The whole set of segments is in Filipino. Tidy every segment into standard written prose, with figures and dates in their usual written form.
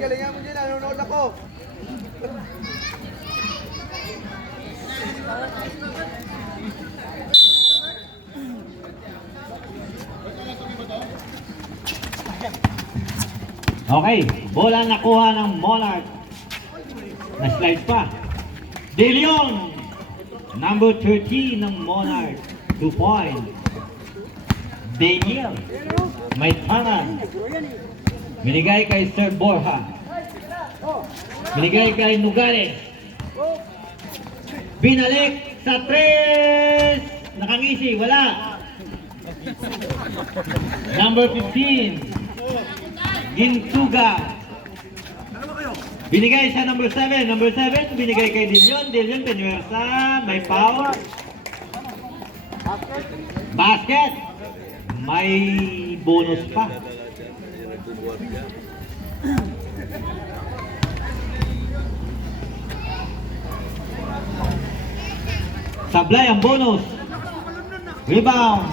galingan mo dyan, nanonood ako. Okay, bola nakuha ng Monarch. Na-slide pa. De Leon, number 13 ng Monarch. 2 points. Daniel, may tangan. Binigay kay Sir Borja. Binigay kay Nogales. Binalik sa 3. Nakangisi, wala. Number 15. Gintuga. Binigay sa number 7. Number 7, binigay kay Dilion. Dilion, Penuersa. May power. Basket. May bonus pa. Sablay ang bonus. Rebound.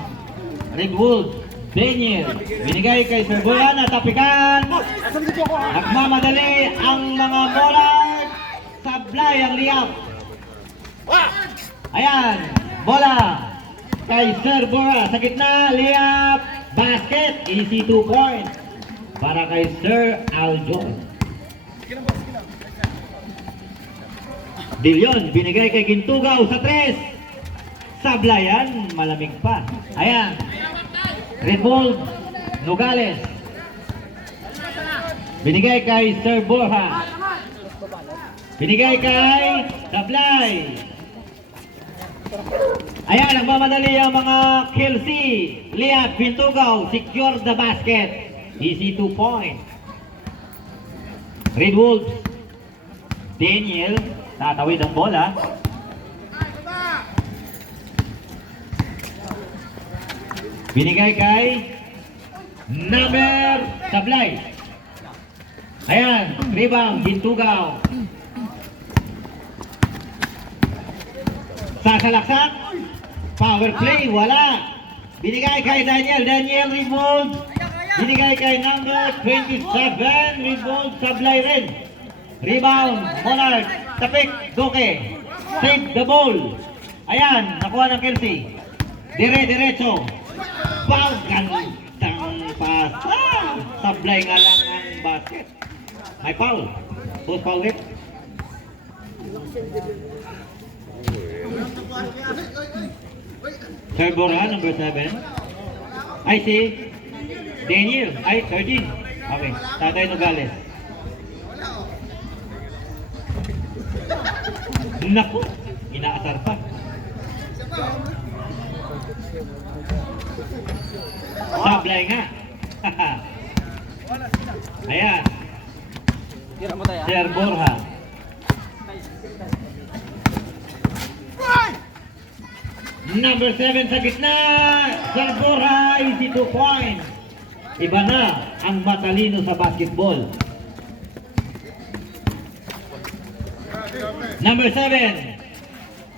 Red Wolves. Daniel. Binigay kay Sir Boyan. Natapikan. Nagmamadali ang mga Monarch. Sablay ang liyap. Ayan. Bola. Kay Sir Bora. Sa gitna. Liyap. Basket. Easy 2 points. Para kay Sir Aljon. Dilion, binigay kay Gintugaw sa 3. Sablayan, malamig pa. Ayan. Red Bull, Nogales. Binigay kay Sir Borja. Binigay kay Sablay. Ayan, nagmamadali ang mga Kelsey. Liat, Gintugaw, secure the basket. Easy 2 points. Red Wolves. Daniel, tatawid ang bola. Binigay kay number Sablay. Ayan, rebound, Gintugaw. Sasalaksak. Power play, wala. Binigay kay Daniel. Daniel, revolve. Binigay kay number 27. Revolve, Sablay rin. Rebound, Monarch. Tapik, Doke. Save the ball. Ayan, nakuha ng Kelsey. Diretso. Gandang pasa. Sablay nga lang ang basket. May foul. Post foul hit. Sir Borja, number 7. I see. Daniel, ay 13. Okay, Tatay Nogales. Naku, inaasar pa. Sablay nga. Ayan. Sir Borja. Number 7 sa gitna. Sir Borja, easy 2 points. Iba na ang matalino sa basketball. Number 7.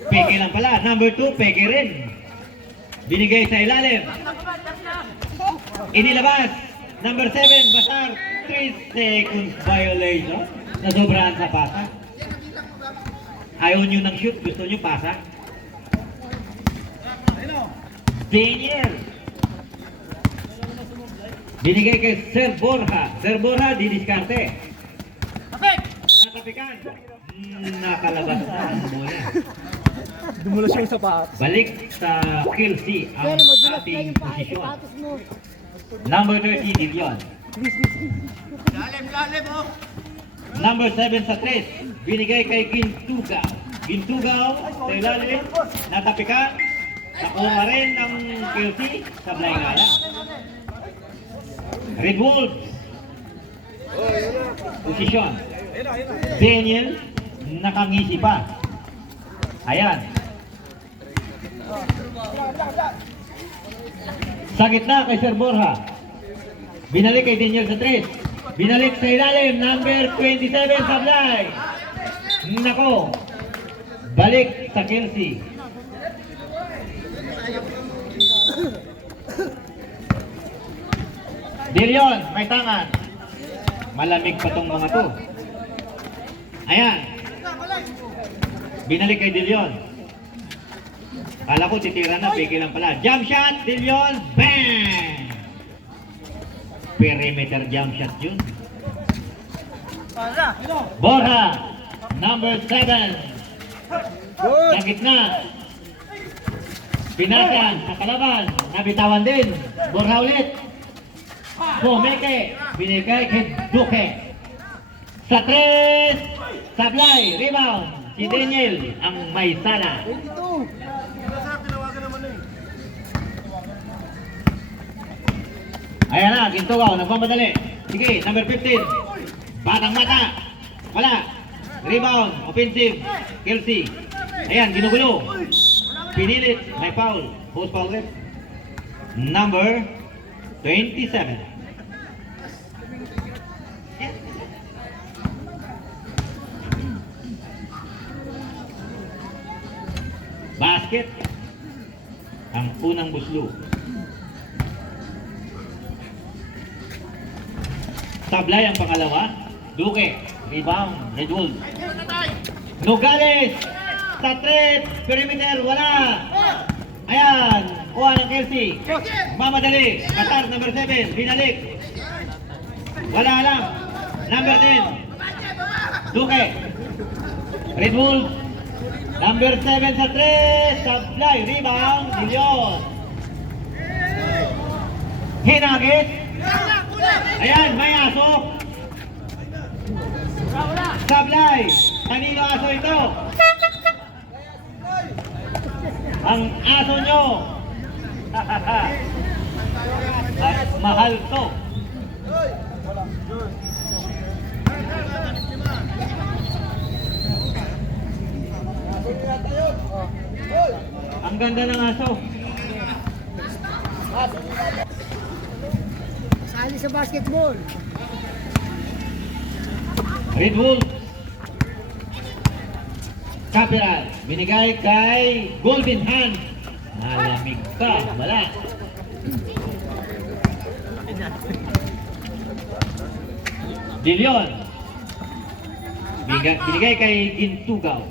Peke lang pala. Number 2, peke rin. Binigay sa ilalim. Inilabas. Number 7, Basar. 3 seconds violation. Nasobrahan sa pasa. Ayaw nyo ng shoot. Gusto nyo pasa. Daniel. Binigay kay Sir Borja. Sir Borja, didiskarte. Natapikan. Nakalabas na ang bola. Dumulas yung sapatos. Balik sa Kelsey ang ating posisyon. Number 30, Dilion. Lalim oh. Number 7 sa 3. Binigay kay Gintugaw. Gintugaw, sa ilalim. Natapikan. Nakuha rin ang Kelsey. Sablay nga lang. Red Wolves. Posisyon. Daniel, nakangisi pa. Ayan. Sa gitna kay Sir Borja. Binalik kay Daniel sa 3. Binalik sa ilalim. Number 27, Sablay. Nako. Balik sa Kelsey. Dilion, may tangan. Malamig pa tong mga to. Ayan. Binalik kay De Leon. Kala ko titira na, peke lang pala. Jump shot, De Leon. Bang! Perimeter jump shot yun. Borja, number 7. Sa gitna. Pinasan sa kalaban. Nabitawan din. Borja ulit. Pumeke. Binigay kay Duque. Sa 3. Sablay. Rebound. Si Daniel ang may sala. Ayan na, Gintugaw, nagmamadali. Sige, number 15. Batang mata. Wala. Rebound, offensive. Kelsey. Ayan, ginugulo. Pinilit, may foul. Post foul rep. Number 27. Basket. Ang unang buslo. Sablay ang pangalawa. Duque. Rebound. Red Wolves. Nogales. Sa 3. Perimeter. Wala. Ayan. Kuha ng Kelsey. Mamadali. Qatar. Number 7. Binalik. Wala lang. Number 10. Duque. Red Wolves. Number 7 sa 3. Sablay. Rebound. De Leon. Hinagit. Ayan, may aso. Sablay. Kanino aso ito? Ang aso nyo. Mahal to. Ang ganda ng aso. Sali sa basketball. Red Wolves. Capital. Binigay kay Golden Hand. Malamig ka. Wala. De Leon. Binigay kay Gintugaw.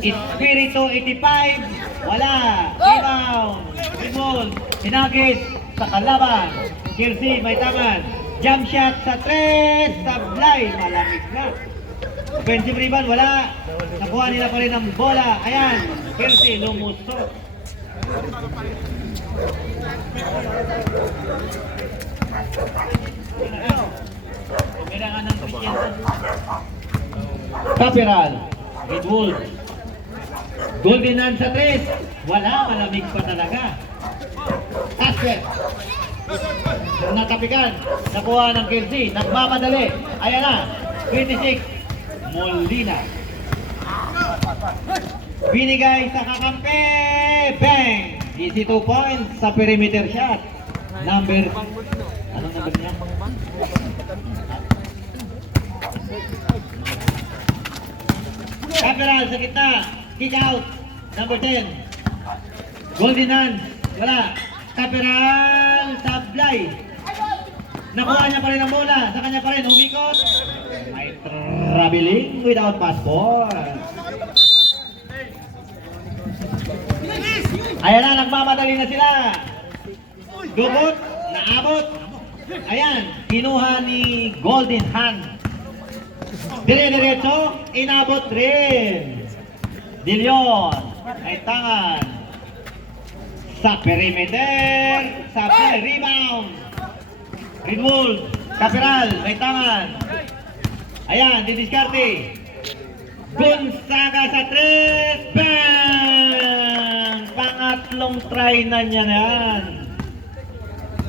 Espiritu 85. Wala. Rebound. Red Wolves. Hinagis sa kalaban. Kelsey may tangan. Jump shot sa 3. Sablay. Malamig na. Offensive rebound. Wala. Nakuha nila pa rin ang bola. Ayan. Kelsey lumusot. Kailangan ng Christian. Capital. Red Wolves. Golden Hand sa 3. Wala. Malamig pa talaga. Asper. Natapikan. Nakuha ng Kelsey. Nagmamadali. Ayan na. 26. Molina. Binigay sa kakampi. Bang! Easy 2 points sa perimeter shot. Number... Anong number niya? Capital sa gitna. Kick out. Number 10. Golden Hand. Wala. Capital. Sablay. Nakuha niya pa rin ang bola. Sa kanya pa rin. Humikot. May traveling without passport. Ayan na. Nagmamadali na sila. Dubot. Naabot. Ayan. Kinuha ni Golden Hand. Dire-diretso. Inabot rin. De Leon. Ay tangan. Sa perimeter. Sablay. Rebound. Red Wolves. Capital. May tangan. Ayan. Didiskarte. Gonzaga sa 3. Bang! Pangatlong try na niya yan.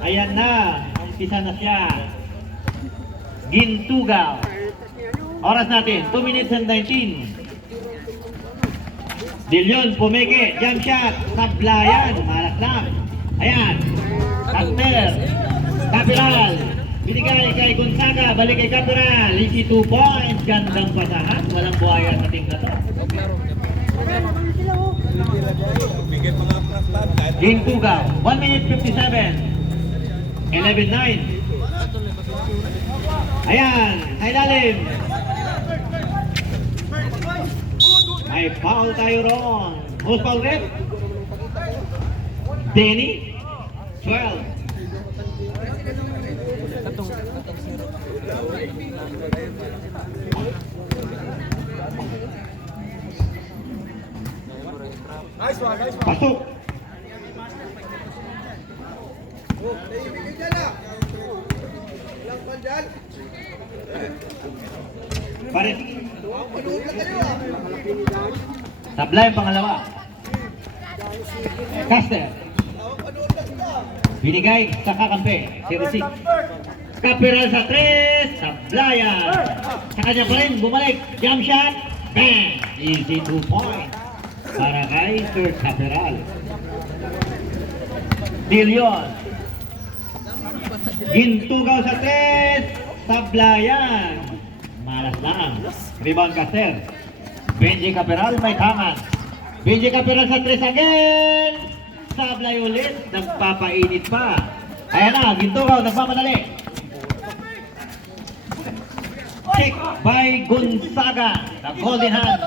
Ayan na. Umpisa na siya. Gintugaw. Oras natin. 2 minutes and 19. De Leon, pumeke. Jump shot. Sablayan. Malas lang. Ayan. Carter. Capital. Binigay kay Gonzaga. Balik kay Capital. Easy 2 points. Gandang pasahan. Walang buhaya sa team na to. Gintugaw. 1 minute 57. 11-9. Ayan, sa ilalim. May foul tayo roon. Who's foul rep? Denny. 12. Pasok. Pare. Tabla yung pangalawa. Caster. Binigay sa kakampi. 06. Kapiral sa 3. Sablayan. Sa kanya pa rin. Bumalik. Jump shot. Bang! Easy 2 points. Para kay Sir Kapiral. Bilyon. Gintugaw sa 3. Sablayan. Malas lang. Rebound Caster. Benji Kapiral may tangan. Benji Kapiral sa 3 again. Sablay ulit. Nagpapainit pa. Ayan na. Gintugaw. Nagpapadali. Check by Gonzaga. The golden hand.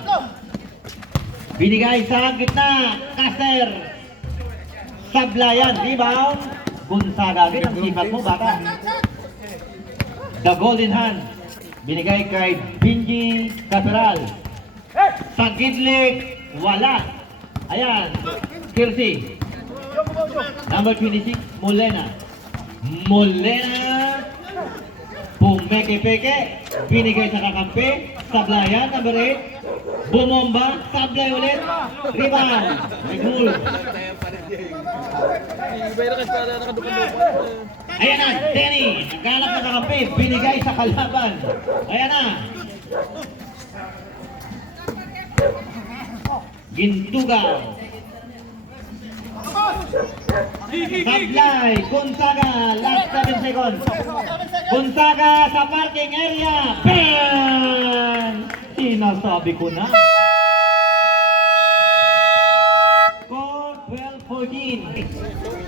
Binigay sa gitna. Caster. Sablayan. Rebound. Gonzaga. Ang sipat mo bata. The golden hand. Binigay kay Benji Kapiral. Sa gidlik. Wala. Ayan. Kirsi. Number 26. Molena. Molena. Pumeke-peke. Binigay sa kakampi. Sablayan. Number 8. Bumomba. Sablay ulit. Rebound. Nagul. Ayan na. Denny. Nagkalap na kakampi. Binigay sa kalaban. Ayan na. Gintugaw. Sablay. Gonzaga. Last 7 seconds. Gonzaga sa parking area. Bang! Sinasabi ko na. Score 12-14.